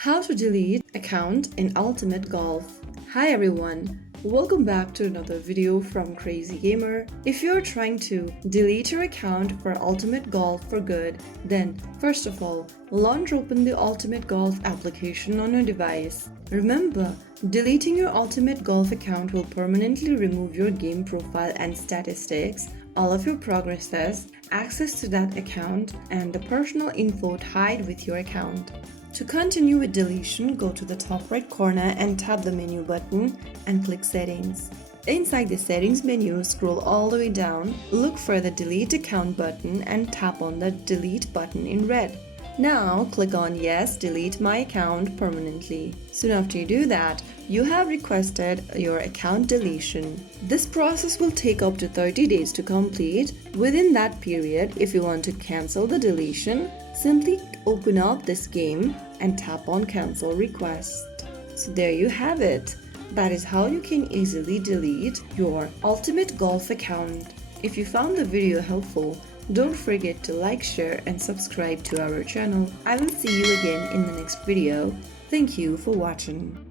How to delete account in Ultimate Golf. Hi everyone, welcome back to another video from Crazy Gamer. If you're trying to delete your account for Ultimate Golf for good, then first of all, launch open the Ultimate Golf application on your device. Remember, deleting your Ultimate Golf account will permanently remove your game profile and statistics, all of your progresses, access to that account, and the personal info tied with your account. To continue with deletion, go to the top right corner and tap the menu button and click Settings. Inside the Settings menu, scroll all the way down, look for the Delete Account button and tap on the Delete button in red. Now click on Yes, delete my account permanently. Soon after you do that, you have requested your account deletion. This process will take up to 30 days to complete. Within that period, if you want to cancel the deletion, simply open up this game and tap on Cancel Request. So there you have it. That is how you can easily delete your Ultimate Golf account. If you found the video helpful, don't forget to like, share and subscribe to our channel. I will see you again in the next video. Thank you for watching.